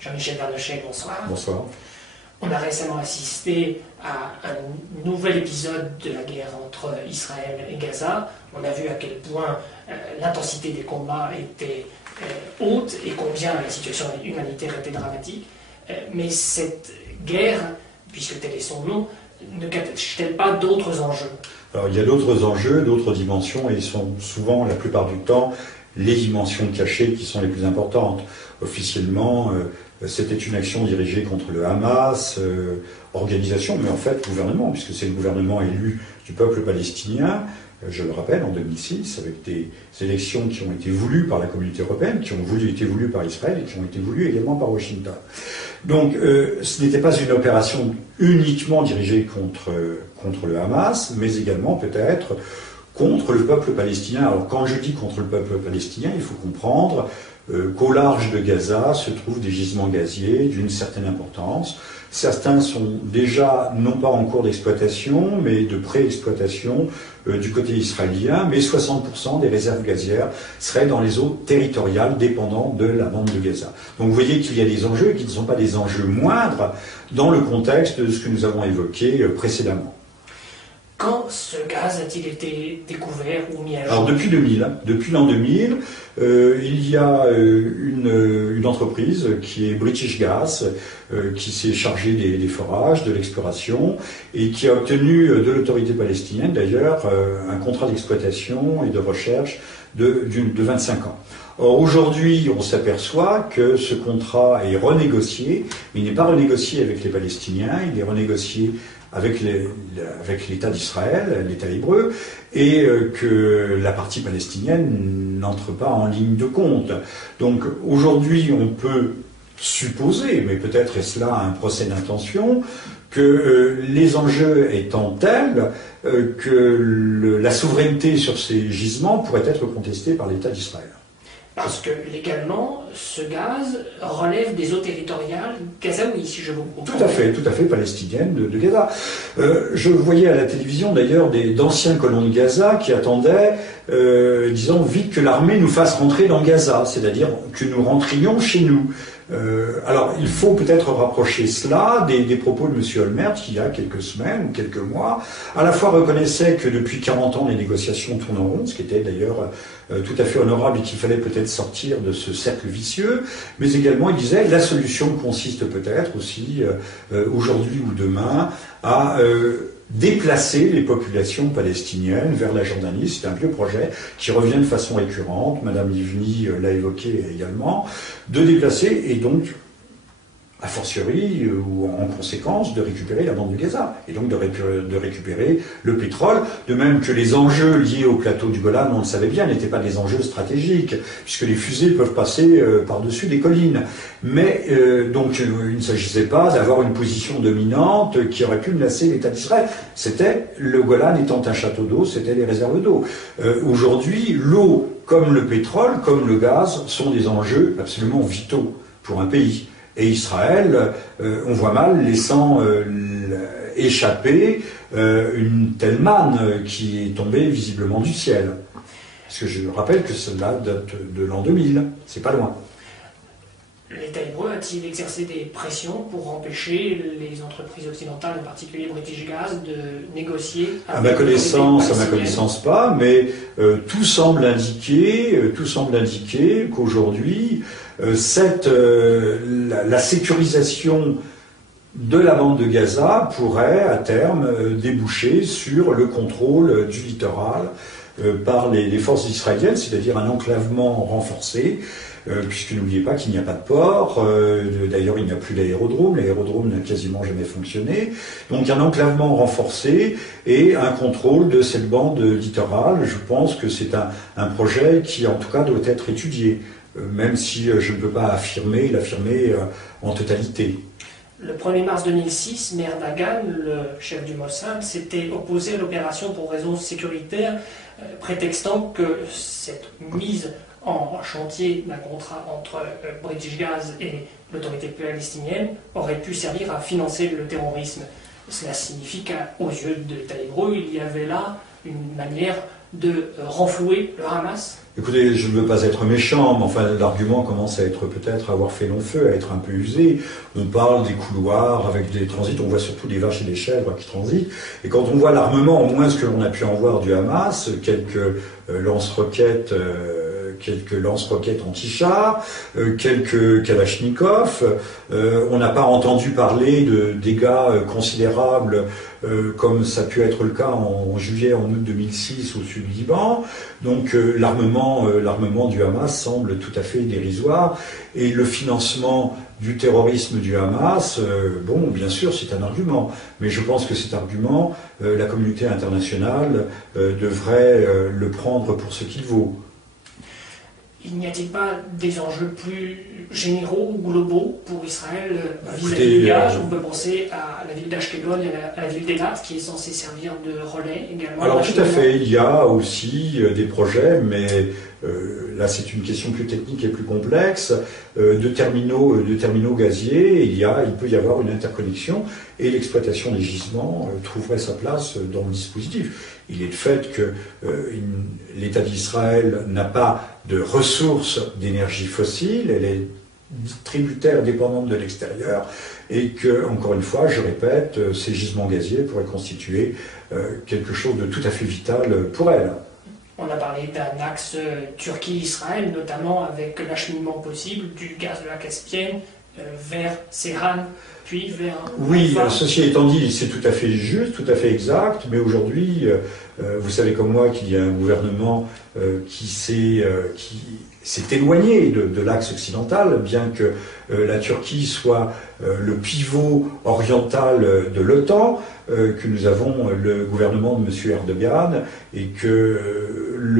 Jean-Michel Vernochet, bonsoir. Bonsoir. On a récemment assisté à un nouvel épisode de la guerre entre Israël et Gaza. On a vu à quel point l'intensité des combats était haute et combien la situation humanitaire était dramatique. Mais cette guerre, puisque tel est son nom, ne cache-t-elle pas d'autres enjeux? Alors, il y a d'autres enjeux, d'autres dimensions, et ils sont souvent, la plupart du temps, les dimensions cachées qui sont les plus importantes. Officiellement, c'était une action dirigée contre le Hamas, organisation, mais en fait gouvernement, puisque c'est le gouvernement élu du peuple palestinien, je le rappelle, en 2006, avec des élections qui ont été voulues par la communauté européenne, qui ont été voulues par Israël et qui ont été voulues également par Washington. Donc ce n'était pas une opération uniquement dirigée contre le Hamas, mais également peut-être contre le peuple palestinien. Alors quand je dis contre le peuple palestinien, il faut comprendre qu'au large de Gaza se trouvent des gisements gaziers d'une certaine importance. Certains sont déjà, non pas en cours d'exploitation, mais de pré-exploitation du côté israélien, mais 60% des réserves gazières seraient dans les eaux territoriales dépendant de la bande de Gaza. Donc vous voyez qu'il y a des enjeux qui ne sont pas des enjeux moindres dans le contexte de ce que nous avons évoqué précédemment. Quand ce gaz a-t-il été découvert ou mis à jour? Alors depuis 2000, depuis l'an 2000, il y a une entreprise qui est British Gas, qui s'est chargée des forages, de l'exploration, et qui a obtenu de l'autorité palestinienne d'ailleurs un contrat d'exploitation et de recherche de 25 ans. Or aujourd'hui, on s'aperçoit que ce contrat est renégocié, mais il n'est pas renégocié avec les Palestiniens, il est renégocié avec l'État d'Israël, l'État hébreu, et que la partie palestinienne n'entre pas en ligne de compte. Donc aujourd'hui, on peut supposer, mais peut-être est-ce là un procès d'intention, que les enjeux étant tels que la souveraineté sur ces gisements pourrait être contestée par l'État d'Israël. Parce que légalement, ce gaz relève des eaux territoriales gazaouis, si je vous comprends. Tout à fait palestinienne de Gaza. Je voyais à la télévision d'ailleurs d'anciens colons de Gaza qui attendaient, disant vite que l'armée nous fasse rentrer dans Gaza, c'est-à-dire que nous rentrions chez nous. Alors, il faut peut-être rapprocher cela des propos de M. Olmert qui, il y a quelques semaines ou quelques mois, à la fois reconnaissait que depuis 40 ans, les négociations tournent en rond, ce qui était d'ailleurs tout à fait honorable et qu'il fallait peut-être sortir de ce cercle vicieux, mais également, il disait, la solution consiste peut-être aussi, aujourd'hui ou demain, à déplacer les populations palestiniennes vers la Jordanie. C'est un vieux projet qui revient de façon récurrente, Madame Livni l'a évoqué également, de déplacer et donc, a fortiori ou en conséquence, de récupérer la bande de Gaza et donc de récupérer le pétrole, de même que les enjeux liés au plateau du Golan, on le savait bien, n'étaient pas des enjeux stratégiques, puisque les fusées peuvent passer par-dessus des collines. Mais donc il ne s'agissait pas d'avoir une position dominante qui aurait pu menacer l'État d'Israël. C'était, le Golan étant un château d'eau, c'était les réserves d'eau. Aujourd'hui, l'eau, comme le pétrole, comme le gaz, sont des enjeux absolument vitaux pour un pays. Et Israël, on voit mal, laissant échapper une telle manne qui est tombée visiblement du ciel. Parce que je rappelle que cela date de l'an 2000, c'est pas loin. L'État hébreu a-t-il exercé des pressions pour empêcher les entreprises occidentales, en particulier British Gas, de négocier avec à ma connaissance pas, mais tout semble indiquer qu'aujourd'hui, la sécurisation de la bande de Gaza pourrait à terme déboucher sur le contrôle du littoral par les forces israéliennes, c'est-à-dire un enclavement renforcé, puisque n'oubliez pas qu'il n'y a pas de port, d'ailleurs il n'y a plus d'aérodrome, l'aérodrome n'a quasiment jamais fonctionné, donc un enclavement renforcé et un contrôle de cette bande littorale. Je pense que c'est un projet qui en tout cas doit être étudié, même si je ne peux pas l'affirmer en totalité. Le 1er mars 2006, Meir Dagan, le chef du Mossad, s'était opposé à l'opération pour raisons sécuritaires, prétextant que cette mise en chantier d'un contrat entre British Gas et l'autorité palestinienne aurait pu servir à financer le terrorisme. Cela signifie qu'aux yeux de l'État hébreu, il y avait là une manière de renflouer le Hamas? Écoutez, je ne veux pas être méchant, mais enfin l'argument commence à être peut-être à avoir fait long feu, à être un peu usé. On parle des couloirs avec des transits, on voit surtout des vaches et des chèvres qui transitent. Et quand on voit l'armement, au moins ce que l'on a pu en voir du Hamas, quelques lance-roquettes anti-chars, quelques kalachnikovs. On n'a pas entendu parler de dégâts considérables comme ça a pu être le cas en juillet, en août 2006 au sud du Liban. Donc l'armement du Hamas semble tout à fait dérisoire. Et le financement du terrorisme du Hamas, bon, bien sûr, c'est un argument. Mais je pense que cet argument, la communauté internationale devrait le prendre pour ce qu'il vaut. Il n'y a-t-il pas des enjeux plus généraux ou globaux pour Israël vis-à-vis du gaz? On peut penser à la ville d'Ashkelon et à la ville d'Elat qui est censée servir de relais également. Alors tout à fait, il y a aussi des projets, mais là c'est une question plus technique et plus complexe, de terminaux gaziers. Il peut y avoir une interconnexion et l'exploitation des gisements trouverait sa place dans le dispositif. Il est le fait que l'État d'Israël n'a pas de ressources d'énergie fossile, elle est tributaire dépendante de l'extérieur, et que, encore une fois, je répète, ces gisements gaziers pourraient constituer quelque chose de tout à fait vital pour elle. On a parlé d'un axe Turquie-Israël, notamment avec l'acheminement possible du gaz de la Caspienne vers Ceyhan, puis vers... Oui, ceci étant dit, c'est tout à fait juste, tout à fait exact, mais aujourd'hui, vous savez comme moi qu'il y a un gouvernement qui s'est éloigné de l'axe occidental, bien que la Turquie soit le pivot oriental de l'OTAN, que nous avons le gouvernement de M. Erdogan, et que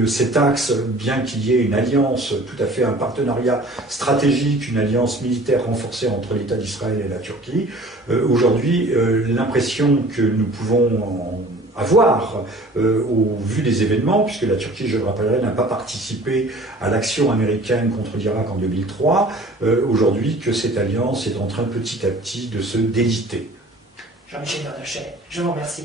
cet axe, bien qu'il y ait une alliance, tout à fait un partenariat stratégique, une alliance militaire renforcée entre l'État d'Israël et la Turquie, aujourd'hui, l'impression que nous pouvons avoir au vu des événements, puisque la Turquie, je le rappellerai, n'a pas participé à l'action américaine contre l'Irak en 2003, aujourd'hui que cette alliance est en train petit à petit de se déliter. Jean-Michel Bernachet, je vous remercie.